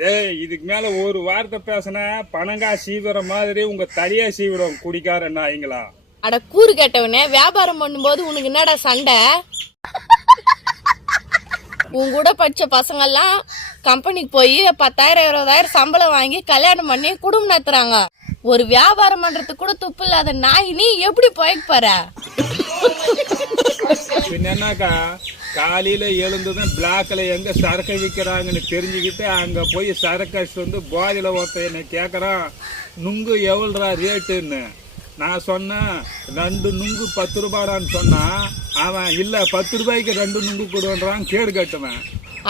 டேய், இதுக்கு மேல ஒரு வார்த்தை பேசின பணங்கா சீவிர மாதிரி உங்க தலையா சீவிடும் குடிக்கார நாய்ங்களா. அட கூறு கேட்டவனே, வியாபாரம் பண்ணும்போது உனக்கு என்னடா சண்டை? உன் கூட படிச்ச பசங்க எல்லாம் கம்பெனிக்கு போய் 10,000 20,000 சம்பளம் வாங்கி கல்யாணம் பண்ணி குடும்பம் நடத்துறாங்க. ஒரு வியாபாரம் பண்றதுக்கு கூட துப்பு இல்லாத நாய் நீ எப்படி போய்க்கு போற? பின்ன என்னக்கா, காலையில எழுந்ததும் பிளாக்ல எங்க சரக்கு விற்கிறாங்கன்னு தெரிஞ்சுக்கிட்டு அங்க போய் சரக்கு வந்து போதையில ஒருத்த என்ன கேக்குறான், நுங்கு எவ்வளோடா ரேட்டுன்னு. நான் சொன்னேன் 2 நுங்கு 10 ரூபாடான்னு சொன்னா, அவன் இல்ல 10 ரூபாய்க்கு 2 நுங்கு கொடுன்றான். கேடு கட்டுவேன்.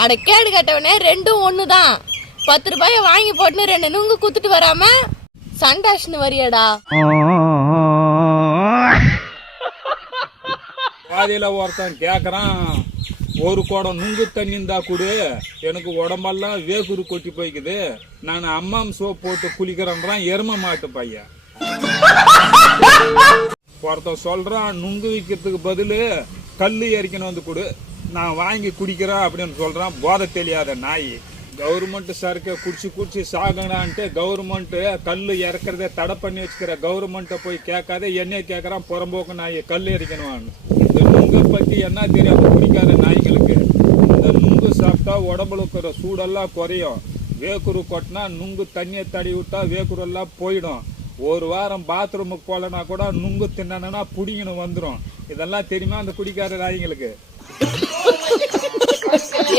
அட கேடு கட்டவனே, ரெண்டும் ஒண்ணுதான். 10 ரூபாய வாங்கி போட்டுன்னு 2 நுங்கு குத்துட்டு வராம சண்டாஷ்னு வரியாடா. பாதியில ஒருத்தன் கேக்குறான், ஒரு குடம் நுங்கு தண்ணி இருந்தா கூடு, எனக்கு உடம்பெல்லாம் வேகுரு கொட்டி போய்க்குது, நான் அம்மாம் சோப் போட்டு குளிக்கிறேன்றான் எரும மாட்டு பையன். ஒருத்தன் சொல்றான், நுங்கு விற்கிறதுக்கு பதிலு கல்லு எரிக்கணும் வந்து கொடு, நான் வாங்கி குடிக்கிறேன் அப்படின்னு சொல்றான் போதை தெரியாத நாய். கவர்மெண்ட் சரக்கை குடிச்சு சாகணான்ட்டு கவர்மெண்ட் கல்லு இறக்குறத தடை பண்ணி வச்சுக்கிற கவர்மெண்ட்டை போய் கேட்காத என்னைய கேட்கறான் புறம்போக்கு நாய் கல்லு எரிக்கணும்னு. இந்த நுங்கை பத்தி என்ன தெரியும் குடிக்காத நாய்களுக்கு? இந்த நுங்கு சாப்பிட்டா உடம்புல இருக்கிற சூடெல்லாம் குறையும். வேக்குரு கொட்டினா நுங்கு தண்ணியை தடி விட்டா வேக்குரெல்லாம் போயிடும். ஒரு வாரம் பாத்ரூமுக்கு போலனா கூட நுங்கு தின்னா புடிங்கன்னு வந்துடும். இதெல்லாம் தெரியுமா அந்த குடிக்காத நாய்களுக்கு?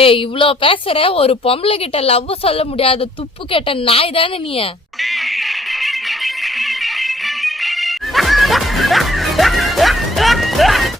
ஏய், இவ்ளோ பேசுற, ஒரு பொம்பளை கிட்ட லவ் சொல்ல முடியாத துப்பு கேட்ட நாய் தானே நீ?